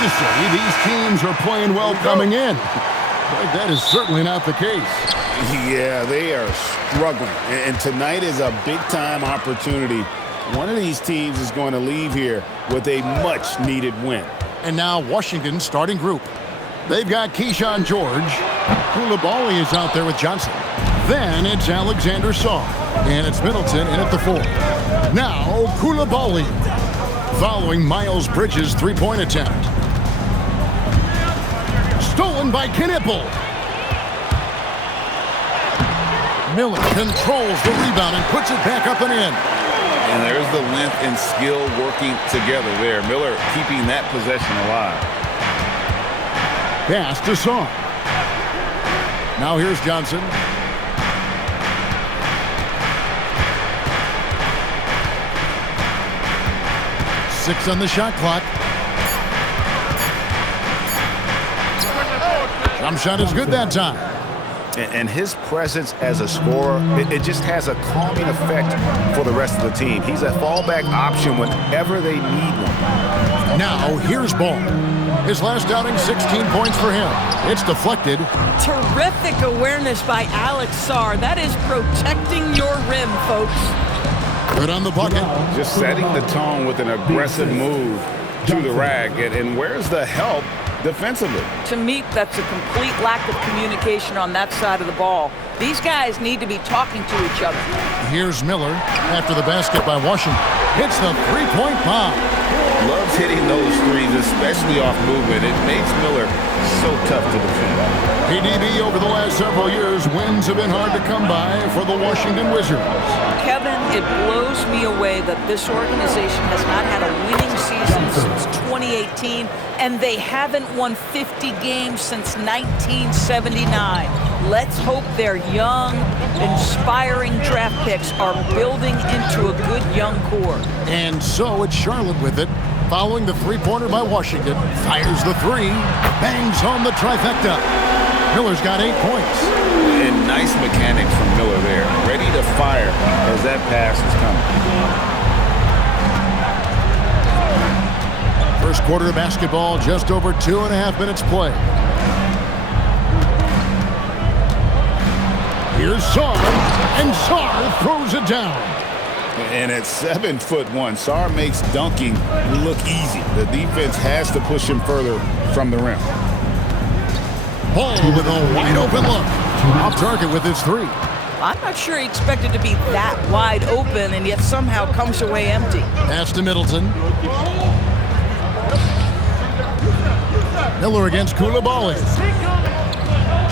to say these teams are playing well coming in, but that is certainly not the case. Yeah, they are struggling, and tonight is a big-time opportunity. One of these teams is going to leave here with a much-needed win. And now Washington's starting group. They've got Keyshawn George. Koulibaly is out there with Johnson. Then it's Alexander Sarr. And it's Middleton in at the 4. Now Koulibaly. Following Miles Bridges' three-point attempt. Stolen by Knipple. Miller controls the rebound and puts it back up and in. And there's the length and skill working together there. Miller keeping that possession alive. Pass to Sarr. Now here's Johnson. Six on the shot clock. Jump shot is good that time. And his presence as a scorer, it just has a calming effect for the rest of the team. He's a fallback option whenever they need one. Now here's Ball. His last outing, 16 points for him. It's deflected. Terrific awareness by Alex Sarr. That is protecting your rim, folks. Good on the bucket. Just setting the tone with an aggressive move to the rack. And where's the help defensively? To me, that's a complete lack of communication on that side of the ball. These guys need to be talking to each other. Here's Miller after the basket by Washington. Hits the three-point bomb. Loves hitting those threes, especially off movement. It makes Miller so tough to defend. PDB over the last several years, wins have been hard to come by for the Washington Wizards. Kevin, it blows me away that this organization has not had a winning season since 2018, and they haven't won 50 games since 1979. Let's hope their young, inspiring draft picks are building into a good young core. And so it's Charlotte with it. Following the three-pointer by Washington, fires the three, bangs home the trifecta. Miller's got 8 points. And nice mechanics from Miller there. Ready to fire as that pass is coming. First quarter of basketball, just over 2.5 minutes play. Here's Sarr, and Sarr throws it down. And at 7'1", Sarr makes dunking look easy. The defense has to push him further from the rim. Ball with a wide open look. Off target with his three. I'm not sure he expected to be that wide open and yet somehow comes away empty. Pass to Middleton. Miller against Koulibaly.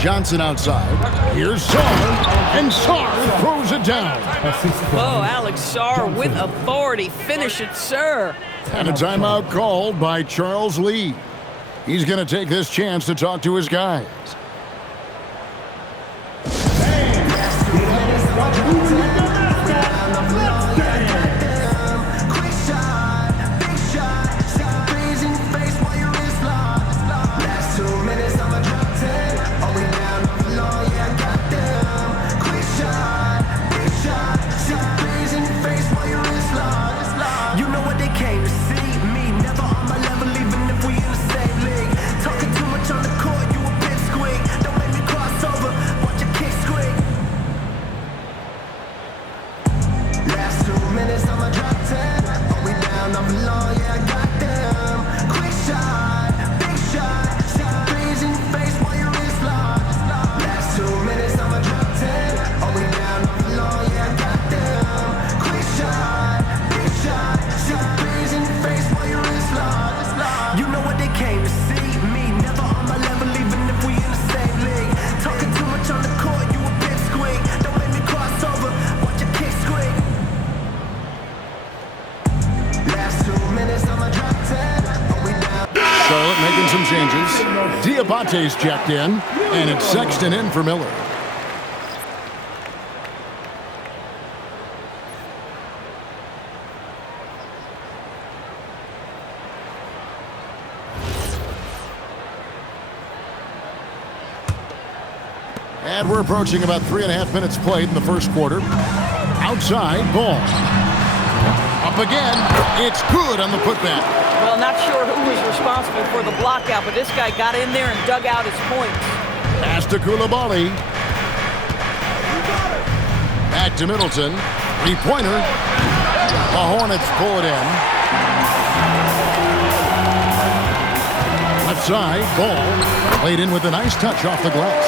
Johnson outside. Here's Sarr, and Sarr throws it down. Oh, Alex Sarr with authority. Finish it, sir. And a timeout called by Charles Lee. He's going to take this chance to talk to his guys. Charlotte making some changes. Diabate's checked in, and it's Sexton in for Miller. And we're approaching about 3.5 minutes played in the first quarter. Outside, Ball. Up up again. It's good on the putback. Well, not sure who was responsible for the block out, but this guy got in there and dug out his points. Pass to Coulibaly. Back to Middleton. Three-pointer. The Hornets pull it in. Left side, Ball. Played in with a nice touch off the glass.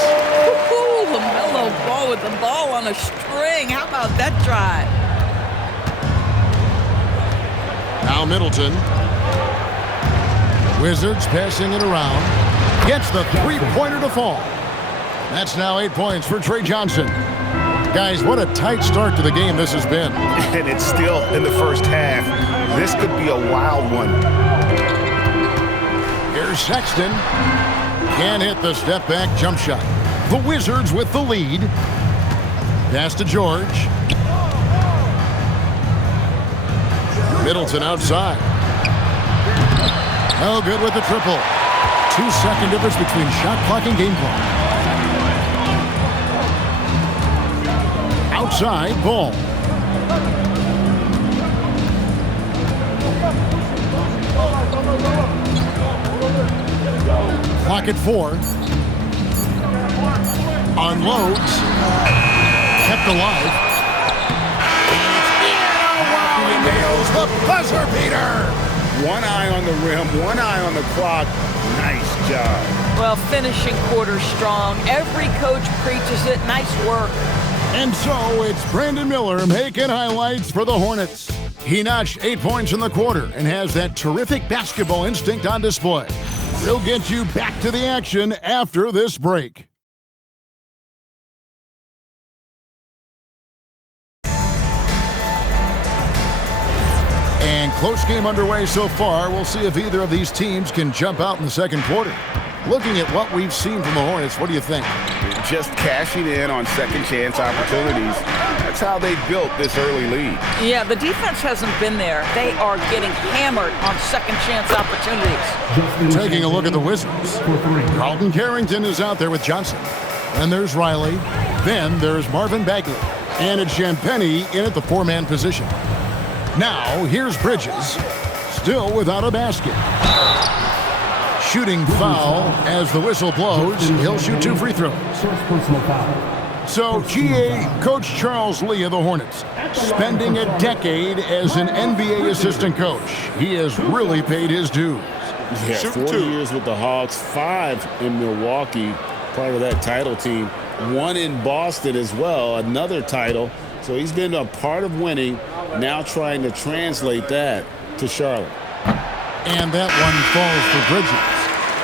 Ooh, LaMelo Ball with the ball on a string. How about that drive? Now Middleton. Wizards passing it around. Gets the three-pointer to fall. That's now 8 points for Trey Johnson. Guys, what a tight start to the game this has been. And it's still in the first half. This could be a wild one. Here's Sexton. Can't hit the step-back jump shot. The Wizards with the lead. Pass to George. Middleton outside. Oh, good with the triple. 2-second difference between shot clock and game clock. Outside, Ball. Clock at 4. Unloads. Kept alive. He nails the buzzer beater. One eye on the rim, one eye on the clock. Nice job. Well, finishing quarter strong. Every coach preaches it. Nice work. And so it's Brandon Miller making highlights for the Hornets. He notched 8 points in the quarter and has that terrific basketball instinct on display. We'll get you back to the action after this break. And close game underway so far. We'll see if either of these teams can jump out in the second quarter. Looking at what we've seen from the Hornets, what do you think? Just cashing in on second chance opportunities. That's how they built this early lead. Yeah, the defense hasn't been there. They are getting hammered on second chance opportunities. Taking a look at the Wizards. Carlton Carrington is out there with Johnson. Then there's Riley. Then there's Marvin Bagley. And it's Champagnie in at the four-man position. Now, here's Bridges. Still without a basket. Shooting foul as the whistle blows. He'll shoot 2 free throws. So, GA Coach Charles Lee of the Hornets, spending a decade as an NBA assistant coach. He has really paid his dues. Yeah, 4 years with the Hawks, 5 in Milwaukee, part of that title team. 1 in Boston as well, another title. So he's been a part of winning, now trying to translate that to Charlotte. And that one falls for Bridges.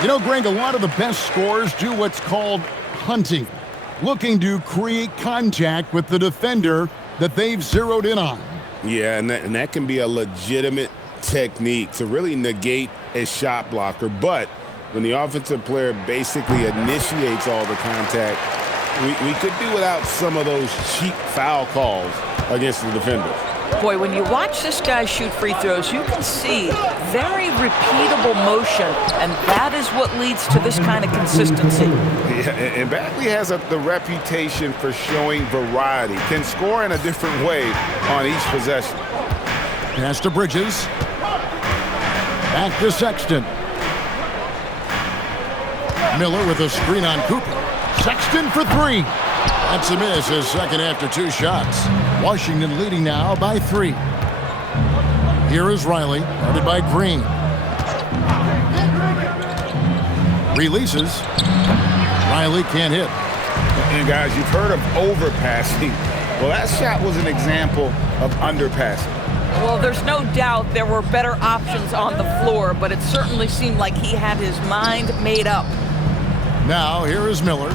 You know, Greg, a lot of the best scorers do what's called hunting, looking to create contact with the defender that they've zeroed in on. Yeah, and that can be a legitimate technique to really negate a shot blocker. But when the offensive player basically initiates all the contact, we could do without some of those cheap foul calls against the defenders. Boy, when you watch this guy shoot free throws, you can see very repeatable motion, and that is what leads to this kind of consistency. Yeah, and Bagley has the reputation for showing variety, can score in a different way on each possession. Pass to Bridges. Back to Sexton. Miller with a screen on Cooper. Sexton for 3. That's a miss, his second after 2 shots. Washington leading now by 3. Here is Riley, guarded by Green. Releases. Riley can't hit. And guys, you've heard of overpassing. Well, that shot was an example of underpassing. Well, there's no doubt there were better options on the floor, but it certainly seemed like he had his mind made up. Now, here is Miller.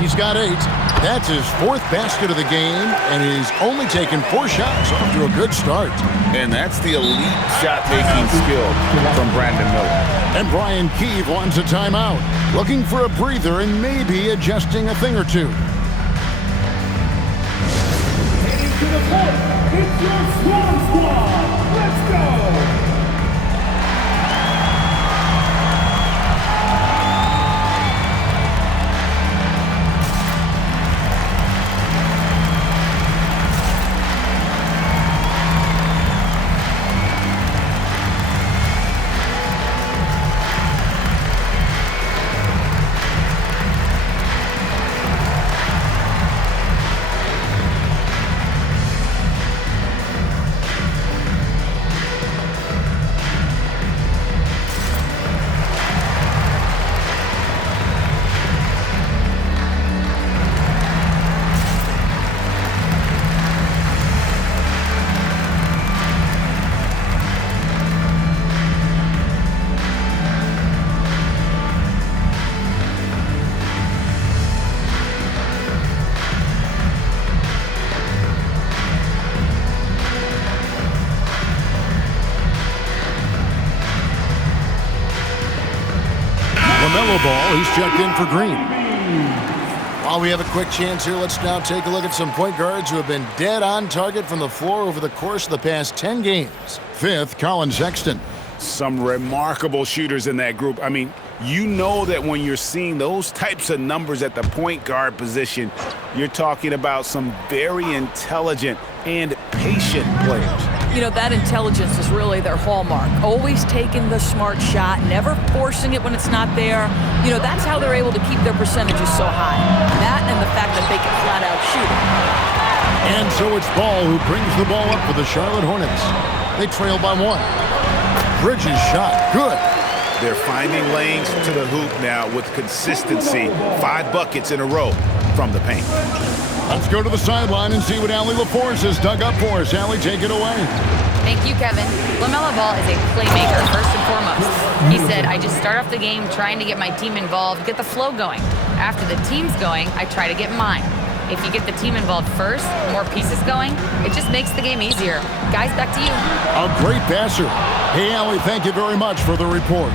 He's got 8. That's his 4th basket of the game, and he's only taken 4 shots off to a good start. And that's the elite shot-making skill from Brandon Miller. And Brian Keefe wants a timeout, looking for a breather and maybe adjusting a thing or two. Heading to the court, it's your Swan Squad. Let's go! LaMelo Ball. He's checked in for Green. While we have a quick chance here, let's now take a look at some point guards who have been dead on target from the floor over the course of the past 10 games. Fifth, Colin Sexton. Some remarkable shooters in that group. I mean, you know that when you're seeing those types of numbers at the point guard position, you're talking about some very intelligent and patient players. You know, that intelligence is really their hallmark. Always taking the smart shot, never forcing it when it's not there. You know, that's how they're able to keep their percentages so high. That and the fact that they can flat out shoot it. And so it's Ball who brings the ball up for the Charlotte Hornets. They trail by 1. Bridges shot. Good. They're finding lanes to the hoop now with consistency. 5 buckets in a row from the paint. Let's go to the sideline and see what Allie LaForce has dug up for us. Allie, take it away. Thank you, Kevin. LaMelo Ball is a playmaker, first and foremost. He said, I just start off the game trying to get my team involved, get the flow going. After the team's going, I try to get mine. If you get the team involved first, more pieces going, it just makes the game easier. Guys, back to you. A great passer. Hey, Allie, thank you very much for the report.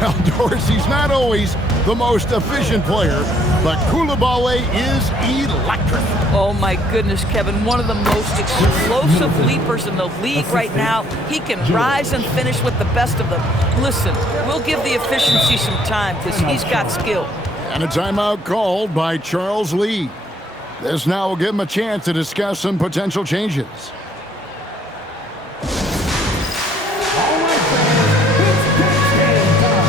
Well, Dorsey's not always the most efficient player, but Coulibaly is electric. Oh, my goodness, Kevin. One of the most explosive leapers in the league right now. He can rise and finish with the best of them. Listen, we'll give the efficiency some time because he's got skill. And a timeout called by Charles Lee. This now will give him a chance to discuss some potential changes. All right, fans, it's dance game time.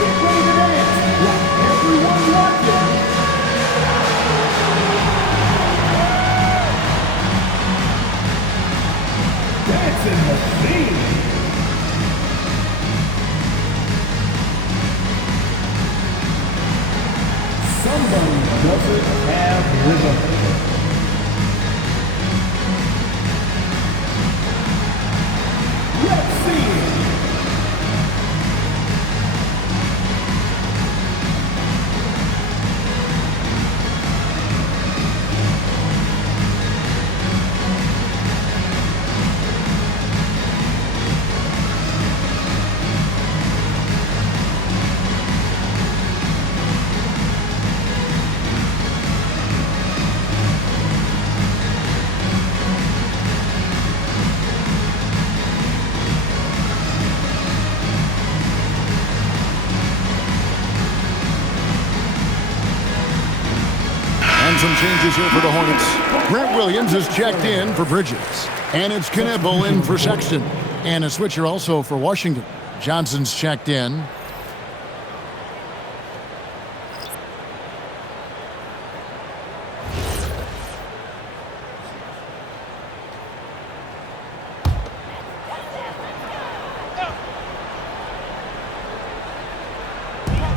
Get ready to dance like everyone watching. Dancing machine. Somebody doesn't have rhythm. Let's see it. And some changes here for the Hornets. Grant Williams is checked in for Bridges. And it's Knebel in for Sexton. And a switcher also for Washington. Johnson's checked in.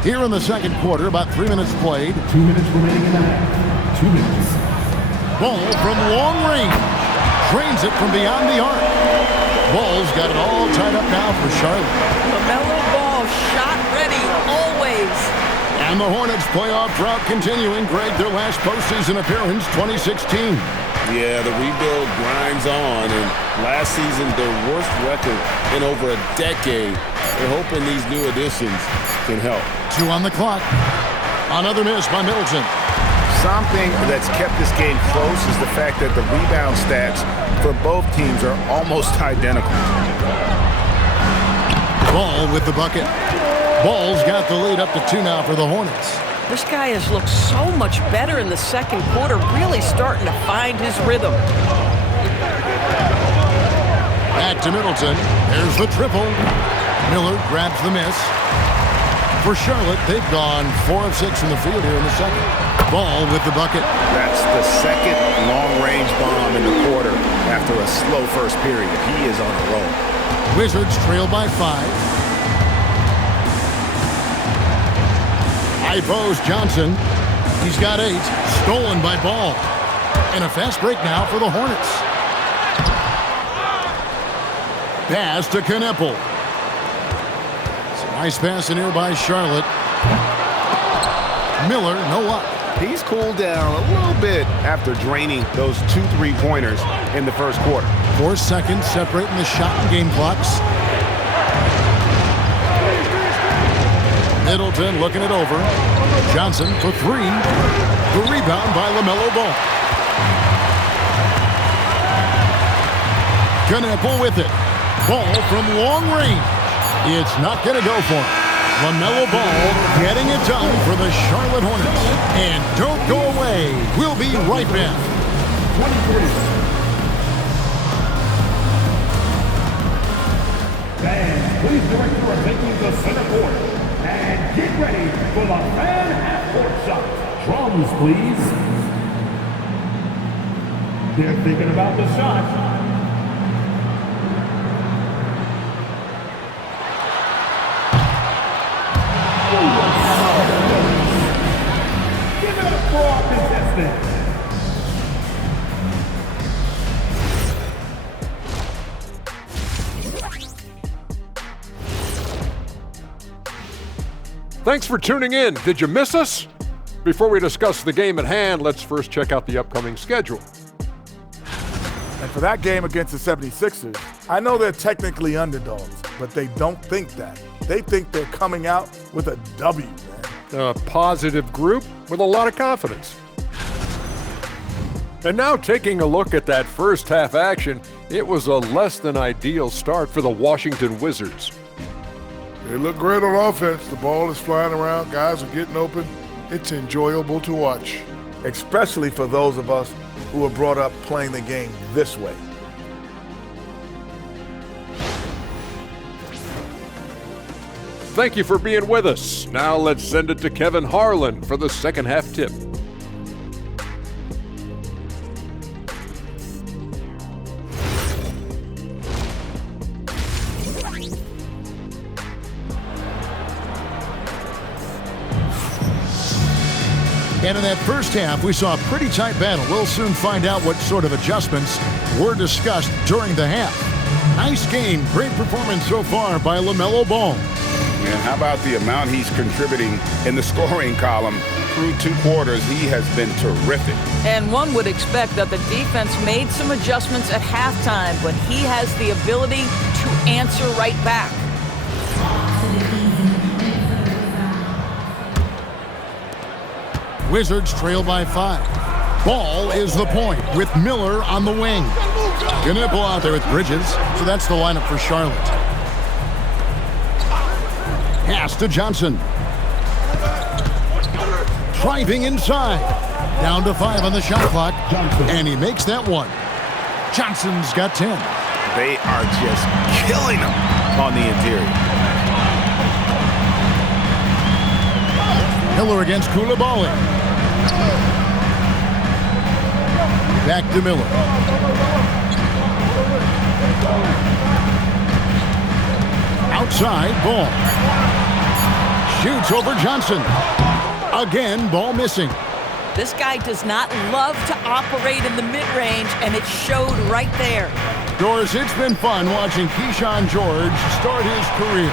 Here in the second quarter, about 3 minutes played. 2 minutes remaining in the half. 2 minutes. Ball from long range. Drains it from beyond the arc. Ball's got it all tied up now for Charlotte. LaMelo Ball, shot ready, always. And the Hornets playoff drought continuing. Greg, their last postseason appearance, 2016. Yeah, the rebuild grinds on, and last season, their worst record in over a decade. They're hoping these new additions can help. 2 on the clock. Another miss by Middleton. Something that's kept this game close is the fact that the rebound stats for both teams are almost identical. Ball with the bucket. Ball's got the lead up to 2 now for the Hornets. This guy has looked so much better in the second quarter, really starting to find his rhythm. Back to Middleton. There's the triple. Miller grabs the miss. For Charlotte, they've gone 4 of 6 from the field here in the second. Ball with the bucket. That's the second long-range bomb in the quarter after a slow first period. He is on a roll. Wizards trail by 5. High post Johnson. He's got 8. Stolen by Ball. And a fast break now for the Hornets. Pass to Knebel. Nice pass in here by Charlotte. Miller, no luck. He's cooled down a little bit after draining those 2 3-pointers in the first quarter. 4 seconds separating the shot and game clocks. Middleton looking it over. Johnson for three. The rebound by LaMelo Ball. Knipple with it. Ball from long range. It's not going to go for him. LaMelo Ball getting it done for the Charlotte Hornets. And don't go away. We'll be right back. 23. Fans, please direct your attention to center court. And get ready for the fan half-court shot. Drums, please. They're thinking about the shot. Give it up for our contestants. Thanks for tuning in. Did you miss us? Before we discuss the game at hand, let's first check out the upcoming schedule. And for that game against the 76ers, I know they're technically underdogs, but they don't think that. They think they're coming out with a W, man. A positive group with a lot of confidence. And now taking a look at that first half action, it was a less than ideal start for the Washington Wizards. They look great on offense. The ball is flying around. Guys are getting open. It's enjoyable to watch. Especially for those of us who were brought up playing the game this way. Thank you for being with us. Now let's send it to Kevin Harlan for the second half tip. And in that first half, we saw a pretty tight battle. We'll soon find out what sort of adjustments were discussed during the half. Nice game. Great performance so far by LaMelo Ball. And how about the amount he's contributing in the scoring column through 2 quarters? He has been terrific. And one would expect that the defense made some adjustments at halftime, but he has the ability to answer right back. Wizards trail by 5. Ball is the point with Miller on the wing. Knipple out there with Bridges. So that's the lineup for Charlotte. Pass to Johnson. Driving inside. Down to 5 on the shot clock. And he makes that one. Johnson's got 10. They are just killing him on the interior. Miller against Koulibaly. Back to Miller. Outside, Ball. Shoots over Johnson. Again, Ball missing. This guy does not love to operate in the mid-range, and it showed right there. Doris, it's been fun watching Keyshawn George start his career.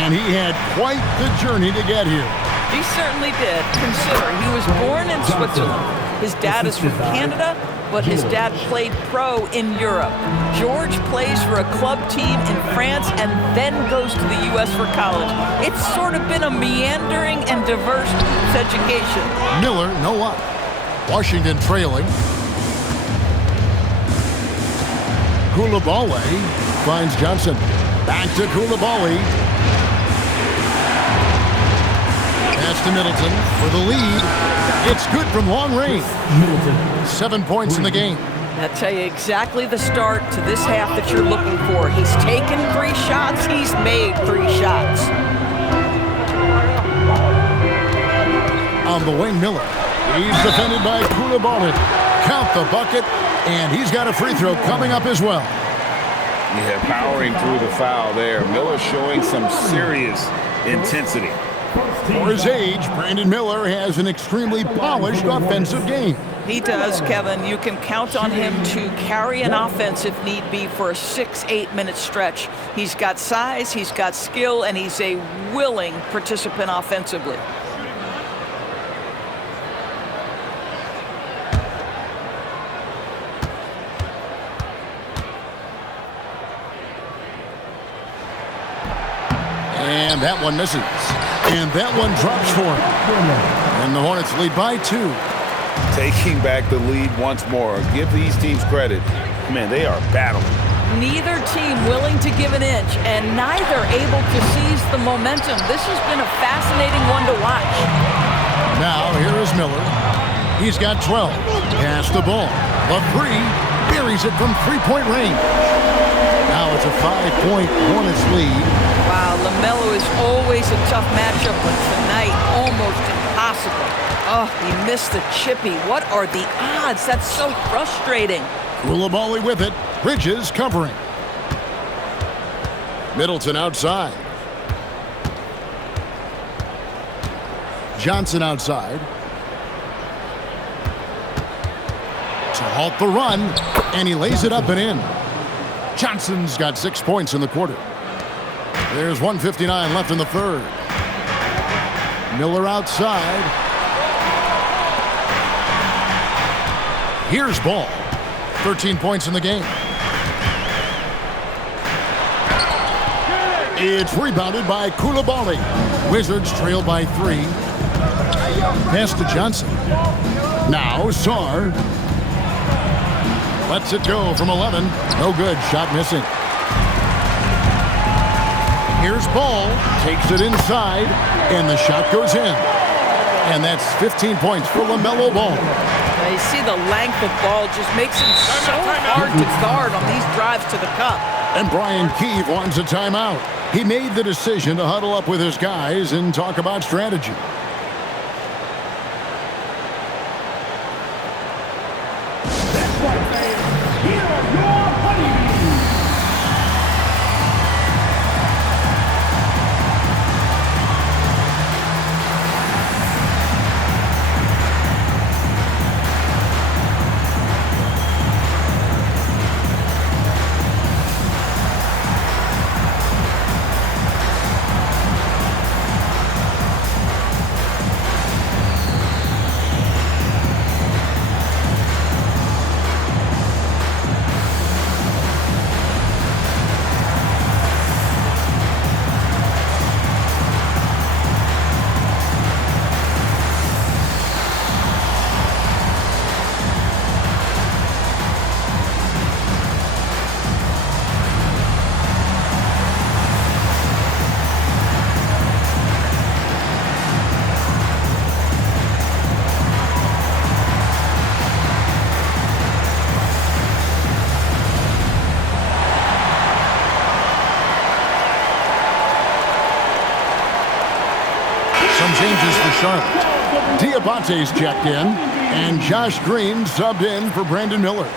And he had quite the journey to get here. He certainly did. Consider, he was born in Switzerland. His dad is from Canada, but his dad played pro in Europe. George plays for a club team in France and then goes to the U.S. for college. It's sort of been a meandering and diverse education. Miller, no up. Washington trailing. Koulibaly finds Johnson. Back to Koulibaly. Pass to Middleton for the lead. It's good from long range. 7 points in the game. I'll tell you exactly the start to this half that you're looking for. He's taken 3 shots. He's made 3 shots. On the wing, Miller. He's defended by Koulibaly. Count the bucket, and he's got a free throw coming up as well. Yeah, powering through the foul there. Miller showing some serious intensity. For his age, Brandon Miller has an extremely polished offensive game. He does, Kevin. You can count on him to carry an offense if need be for a 6-8 minute stretch. He's got size, he's got skill, and he's a willing participant offensively. And that one misses. And that one drops for him. And the Hornets lead by 2. Taking back the lead once more. Give these teams credit. Man, they are battling. Neither team willing to give an inch, and neither able to seize the momentum. This has been a fascinating one to watch. Now, here is Miller. He's got 12. Pass the ball. A three. Buries it from three-point range. Now it's a 5-point Hornets lead. Wow, LaMelo is always a tough matchup, but tonight, almost impossible. Oh, he missed the chippy. What are the odds? That's so frustrating. Koulibaly with it. Bridges covering. Middleton outside. Johnson outside. To halt the run, and he lays it up and in. Johnson's got 6 points in the quarter. There's 1:59 left in the third. Miller outside. Here's Ball. 13 points in the game. It's rebounded by Koulibaly. Wizards trail by 3. Pass to Johnson. Now Sarr. Lets it go from 11. No good. Shot missing. Here's Ball. Takes it inside. And the shot goes in. And that's 15 points for LaMelo Ball. You see the length of Ball just makes him so hard to guard on these drives to the cup. And Brian Keefe wants a timeout. He made the decision to huddle up with his guys and talk about strategy. That's right, fans. Here are your honeybees. Changes for Charlotte. Diabate's checked in, and Josh Green subbed in for Brandon Miller.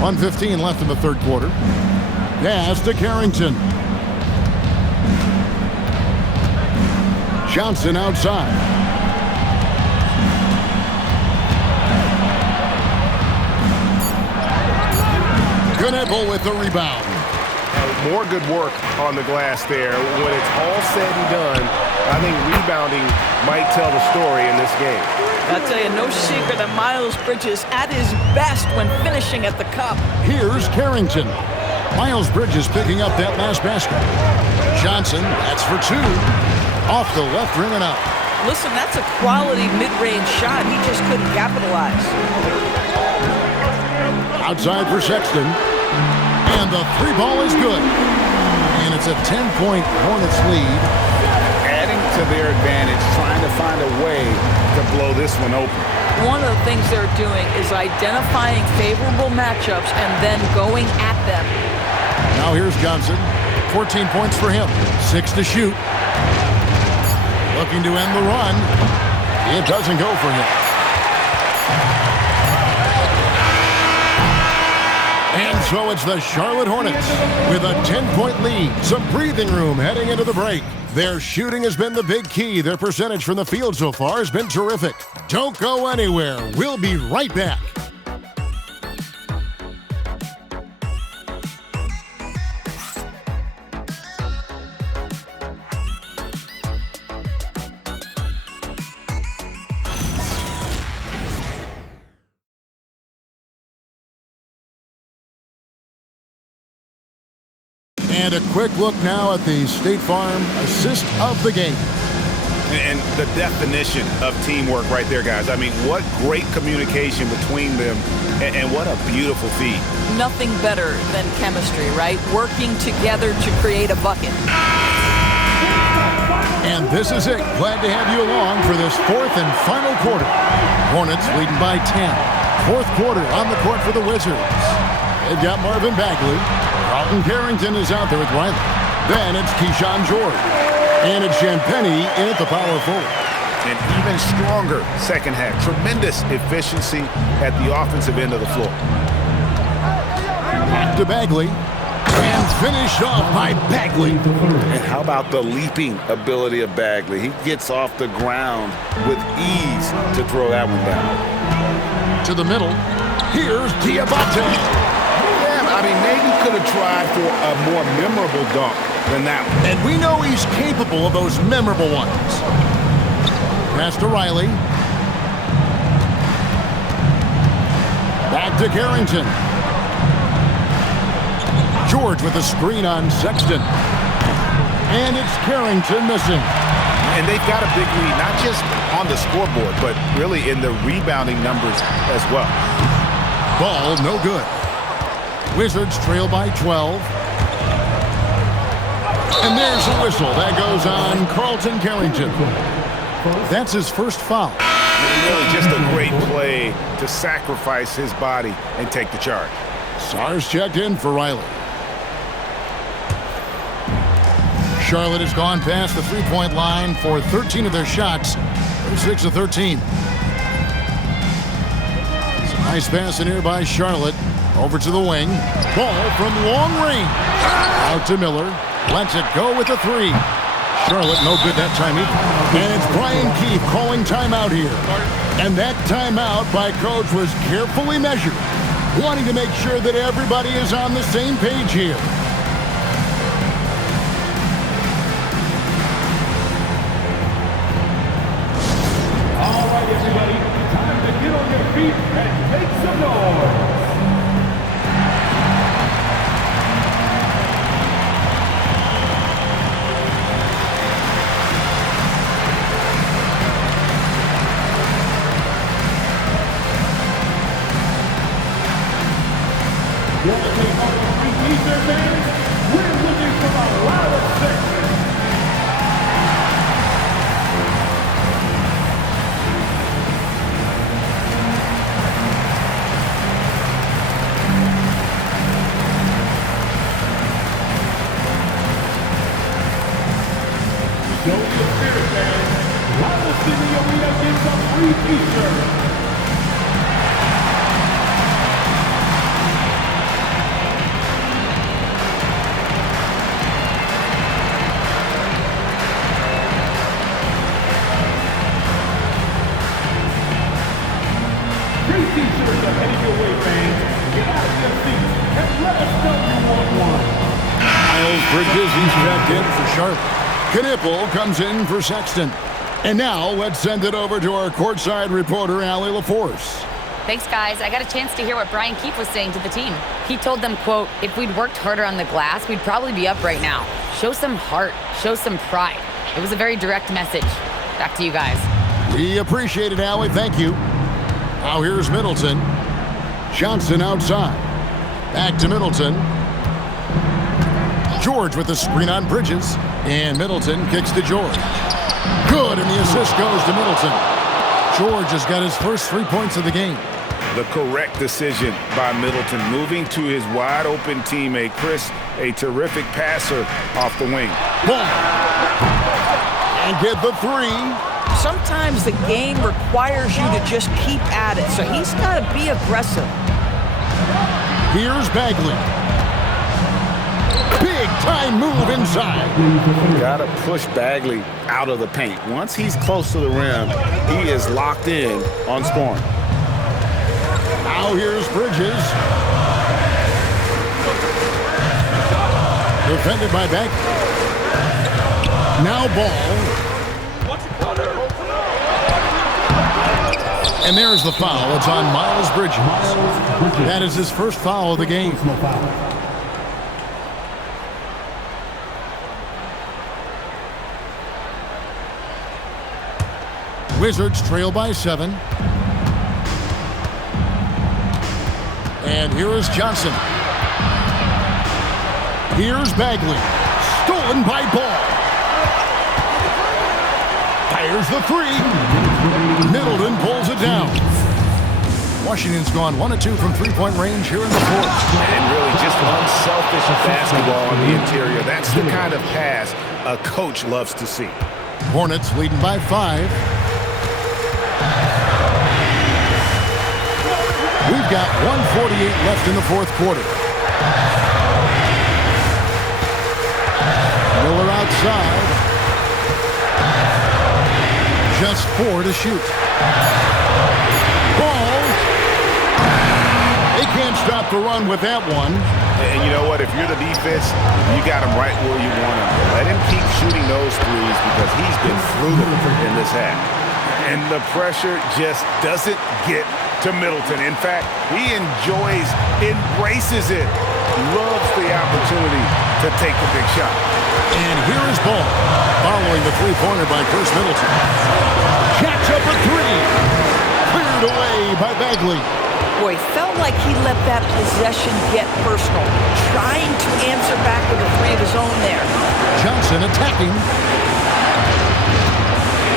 .115 left in the third quarter. Pass to Carrington. Johnson outside. Knebel with the rebound. More good work on the glass there. When it's all said and done, I think rebounding might tell the story in this game. I'll tell you, no secret that Miles Bridges at his best when finishing at the cup. Here's Carrington. Miles Bridges picking up that last basket. Johnson, that's for 2. Off the left rim and out. Listen, that's a quality mid-range shot. He just couldn't capitalize. Outside for Sexton. And the 3 ball is good. And it's a 10-point Hornets lead. Adding to their advantage, trying to find a way to blow this one open. One of the things they're doing is identifying favorable matchups and then going at them. Now here's Johnson. 14 points for him. 6 to shoot. Looking to end the run. It doesn't go for him. And so it's the Charlotte Hornets with a 10-point lead. Some breathing room heading into the break. Their shooting has been the big key. Their percentage from the field so far has been terrific. Don't go anywhere. We'll be right back. And a quick look now at the State Farm assist of the game. And the definition of teamwork right there, guys. I mean, what great communication between them, and what a beautiful feat. Nothing better than chemistry, right? Working together to create a bucket. And this is it. Glad to have you along for this fourth and final quarter. Hornets leading by 10. Fourth quarter on the court for the Wizards. They've got Marvin Bagley. Carlton Carrington is out there with Riley. Then it's Keyshawn George. And it's Champagnie in at the power forward. An even stronger second half. Tremendous efficiency at the offensive end of the floor. Back to Bagley. And finished off by Bagley. And how about the leaping ability of Bagley? He gets off the ground with ease to throw that one down. To the middle. Here's Diabate. Yeah, I mean, maybe could have tried for a more memorable dunk than that one. And we know he's capable of those memorable ones. Pass to Riley. Back to Carrington. George with a screen on Sexton. And it's Carrington missing. And they've got a big lead, not just on the scoreboard, but really in the rebounding numbers as well. Ball no good. Wizards trail by 12. And there's a whistle. That goes on Carlton Carrington. That's his first foul. Really just a great play to sacrifice his body and take the charge. Sars checked in for Riley. Charlotte has gone past the three-point line for 13 of their shots. They're 6 of 13. It's a nice pass in here by Charlotte. Over to the wing. Ball from long range. Out to Miller. Lets it go with a three. Charlotte no good that time either. And it's Brian Keefe calling timeout here. And that timeout by Coach was carefully measured, wanting to make sure that everybody is on the same page here. All right, everybody, time to get on your feet and make some noise. We're looking for the loudest section. Don't be scared, man. Loudest in the arena gets a free t-shirt. T-shirts are heading your way, fans. Get out of your seats and let us know you want one. Miles Bridges, he's checked in for Sharp. Knipple comes in for Sexton. And now let's send it over to our courtside reporter, Allie LaForce. Thanks, guys. I got a chance to hear what Brian Keefe was saying to the team. He told them, quote, if we'd worked harder on the glass, we'd probably be up right now. Show some heart. Show some pride. It was a very direct message. Back to you guys. We appreciate it, Allie. Thank you. Now here's Middleton. Johnson outside. Back to Middleton. George with the screen on Bridges. And Middleton kicks to George. Good, and the assist goes to Middleton. George has got his first 3 points of the game. The correct decision by Middleton, moving to his wide-open teammate, Chris, a terrific passer off the wing. Ball. And get the three. Sometimes the game requires you to just keep at it, so he's got to be aggressive. Here's Bagley. Big time move inside. Got to push Bagley out of the paint. Once he's close to the rim, he is locked in on scoring. Now here's Bridges. Defended by Bagley. Now Ball. And there's the foul. It's on Miles Bridges. That is his first foul of the game. Wizards trail by 7. And here is Johnson. Here's Bagley. Stolen by Ball. Fires the 3. Middleton pulls it down. Washington's gone 1 of 2 from three-point range here in the fourth. And really just unselfish basketball on the interior. That's the kind of pass a coach loves to see. Hornets leading by 5. We've got 1:48 left in the fourth quarter. Miller outside. Just 4 to shoot. Ball. They can't stop the run with that one. And you know what? If you're the defense, you got him right where you want him. Let him keep shooting those threes because he's been brutal in this half. And the pressure just doesn't get to Middleton. In fact, he embraces it, loves the opportunity to take the big shot. And here is Ball, following the three-pointer by Chris Middleton. Catch up a 3. Cleared away by Bagley. Boy, felt like he let that possession get personal, trying to answer back with a 3 of his own there. Johnson attacking.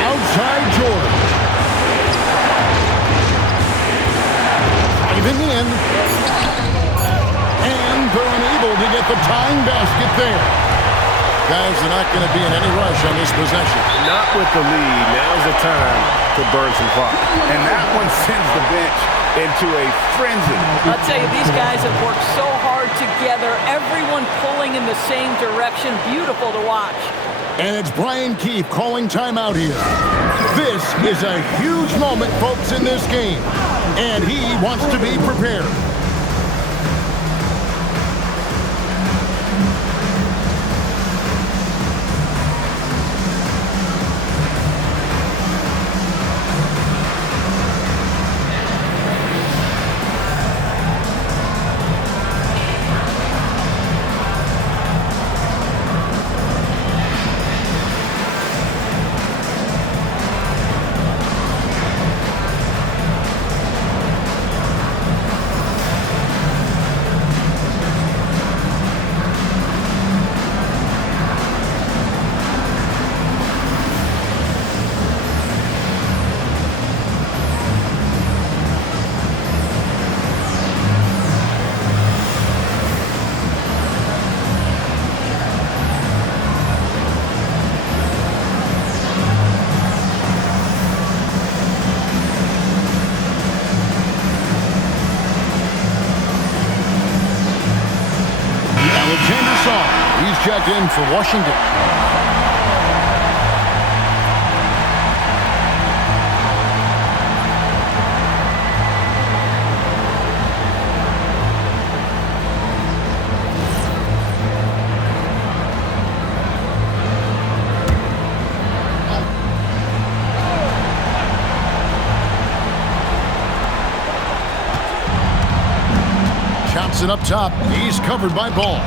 Outside George. Driving in. And they're unable to get the tying basket there. Guys are not going to be in any rush on this possession. Not with the lead. Now's the time to burn some clock. And that one sends the bench into a frenzy. I'll tell you, these guys have worked so hard together, everyone pulling in the same direction. Beautiful to watch. And it's Brian Keefe calling timeout here. This is a huge moment, folks, in this game. And he wants to be prepared. He's checked in for Washington. Johnson up top. He's covered by Ball.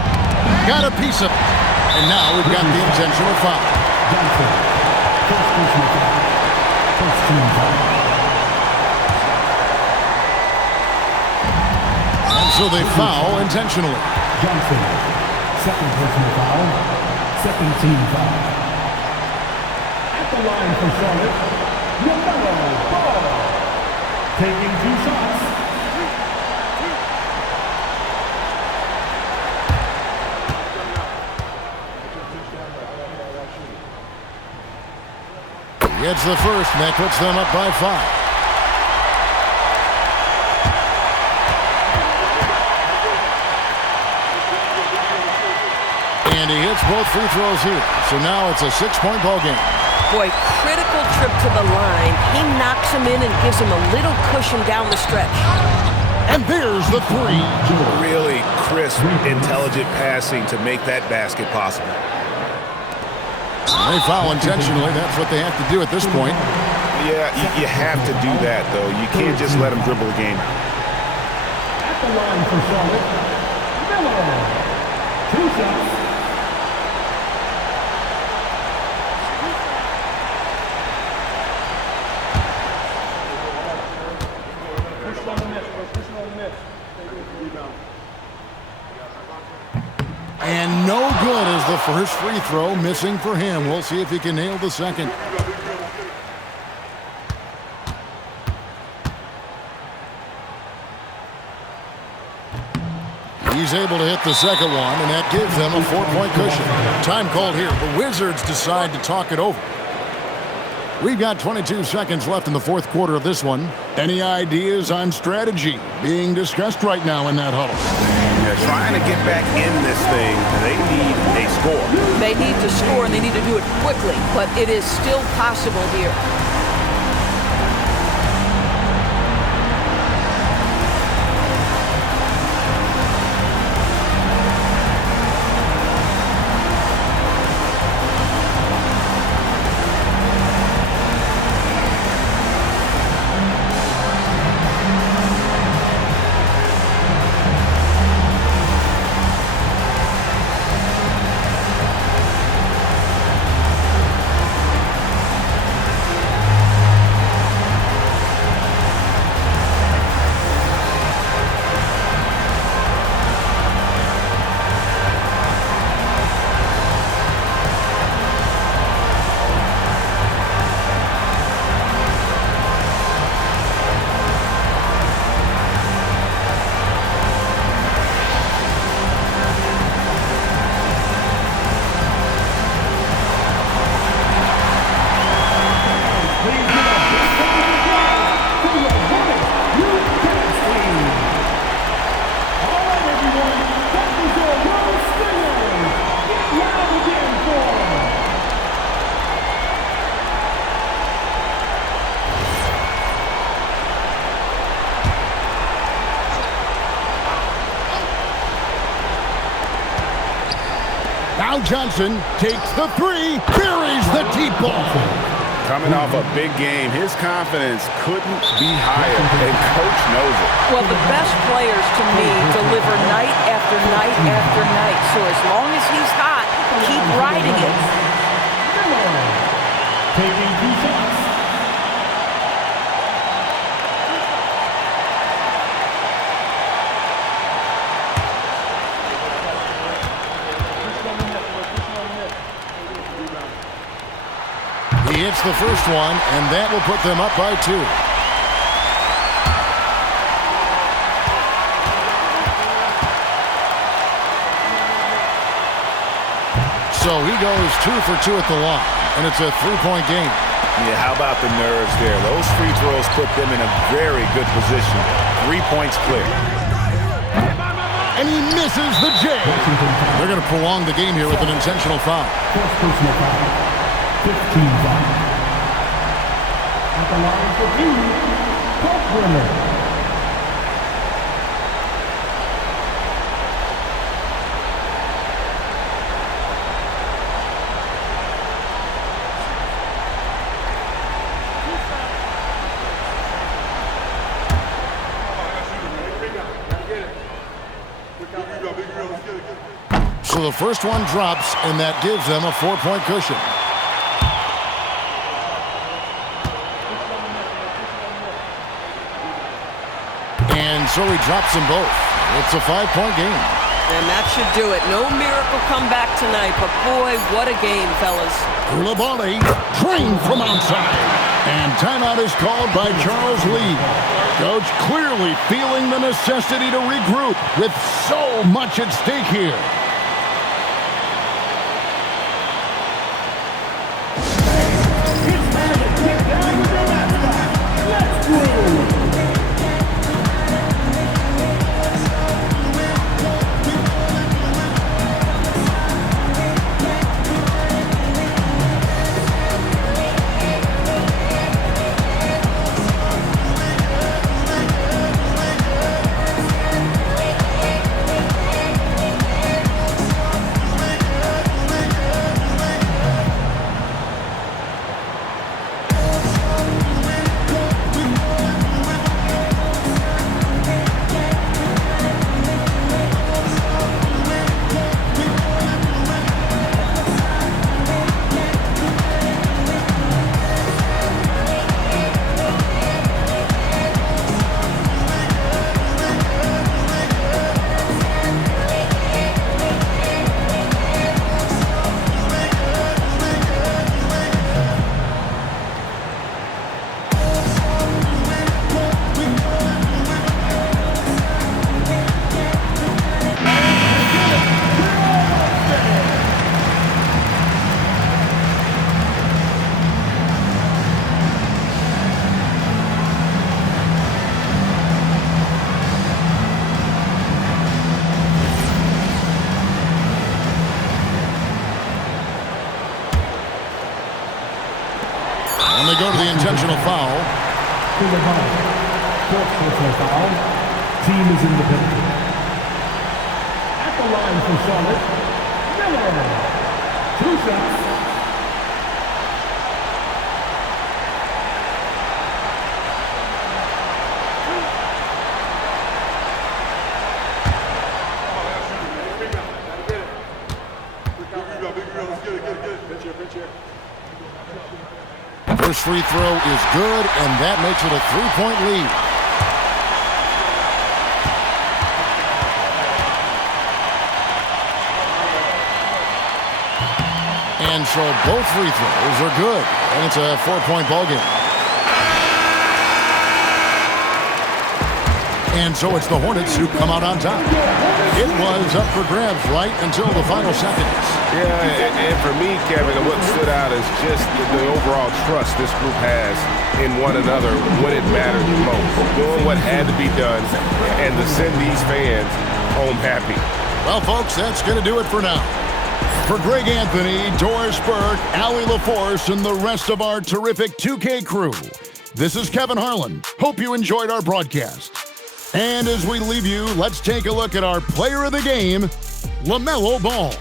Got a piece of it. And now we've got the intentional foul. Johnson. First personal foul. First team foul. And so they foul intentionally. Johnson. Second personal foul. Second team foul. At the line for Charlotte, LaMelo Ball. Taking 2 shots. Gets the first, and that puts them up by 5. And he hits both free throws here. So now it's a 6-point ball game. Boy, critical trip to the line. He knocks him in and gives him a little cushion down the stretch. And there's the 3. Really crisp, intelligent passing to make that basket possible. They foul intentionally. That's what they have to do at this point. Yeah, you have to do that, though. You can't just let them dribble the game. At the line for Charlotte, Miller. 2 shots. And no good as the first free throw missing for him. We'll see if he can nail the second. He's able to hit the second one, and that gives them a 4-point cushion. Time called here. The Wizards decide to talk it over. We've got 22 seconds left in the fourth quarter of this one. Any ideas on strategy being discussed right now in that huddle? They're trying to get back in this thing. They need a score. They need to score, and they need to do it quickly, but it is still possible here. Now Johnson takes the three, buries the deep ball. Coming off a big game, his confidence couldn't be higher, and Coach knows it. Well, the best players, to me, deliver night after night after night. So as long as he's hot, keep riding it. Taking 2 shots. He hits the first one, and that will put them up by 2. So he goes 2 for 2 at the line, and it's a 3-point game. Yeah, how about the nerves there? Those free throws put them in a very good position. 3 points clear. And he misses the J. They're going to prolong the game here with an intentional foul. First personal foul. 15 foul. At the line for 2, Kalkbrenner. So the first one drops, and that gives them a 4-point cushion. And so he drops them both. It's a 5-point game. And that should do it. No miracle comeback tonight, but boy, what a game, fellas. Koulibaly trained from outside. And timeout is called by Charles Lee. Coach clearly feeling the necessity to regroup with so much at stake here. intentional foul. Fourth personal foul. Team is in the penalty. At the line for Charlotte, Miller. 2 shots. First free throw is good, and that makes it a 3-point lead. And so both free throws are good, and it's a 4-point ball game. And so it's the Hornets who come out on top. It was up for grabs right until the final seconds. Yeah, and for me, Kevin, what stood out is just the overall trust this group has in one another when it mattered the most. Doing what had to be done and to send these fans home happy. Well, folks, that's going to do it for now. For Greg Anthony, Doris Burke, Allie LaForce, and the rest of our terrific 2K crew, this is Kevin Harlan. Hope you enjoyed our broadcast. And as we leave you, let's take a look at our player of the game, LaMelo Ball.